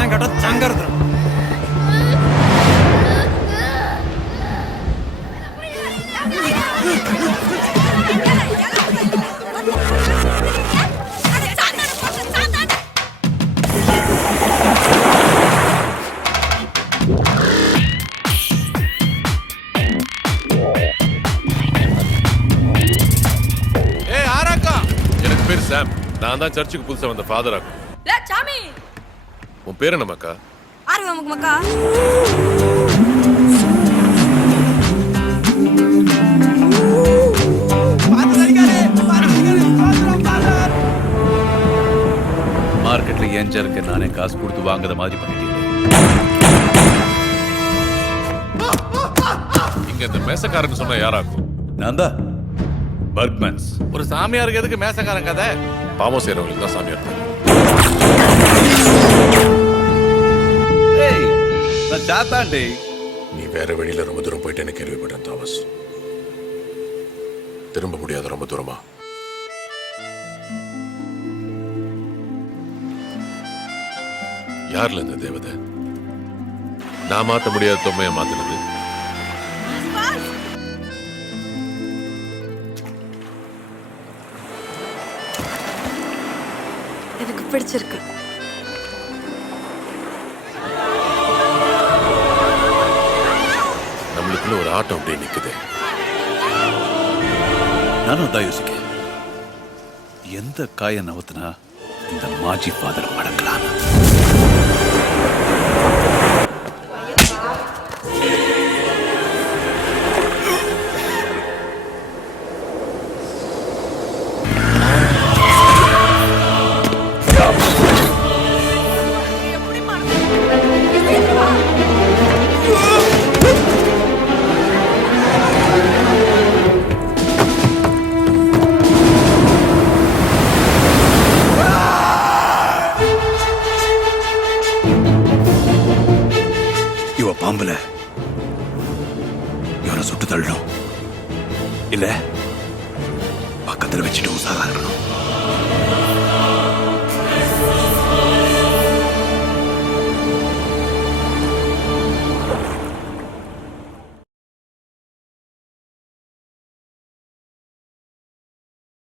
தான் கேட்டா சங்கருது. பேர் சாம். நான் தான் சர்ச்சுக்கு புதுசா வந்த ஃபாதர் ஆகும். சாமி, உன் பேர் என்ன மக்கா? ஆர்வம் மக்கா. மார்க்கெட்ல ஏன் ஜருக்கு நானே காசு கொடுத்து வாங்குற மாதிரி பண்ணிட்டீங்க. இங்க இந்த மேசக்காரன் சொன்ன யாராக்கும்? நான் தான் பர்க்மன்ஸ். ஒரு சாமியாருக்கு எதுக்கு மேசக்காரன் கதை? பாவம் செய்யறவங்களுக்கு தான் சாமியார். நான் சாத்தாண்டே. நீ வேற வழியில ரொம்ப தூரம் போயிட்டேன்னு கேள்விப்பட்டேன் தாமஸ். திரும்ப முடியாத ரொம்ப தூரமா? யார்ல இந்த தேவதை? நான் மாத்த முடியாத தொம்மையை மாத்தினது. எனக்கு பிடிச்சிருக்கு. நம்மளுக்குள்ள ஒரு ஆட்டம் அப்படியே நிக்குது. நானும் தான் யோசிக்கிறேன், எந்த காய நவத்தினா இந்த மாஜி ஃபாதர் மடக்கலாம்.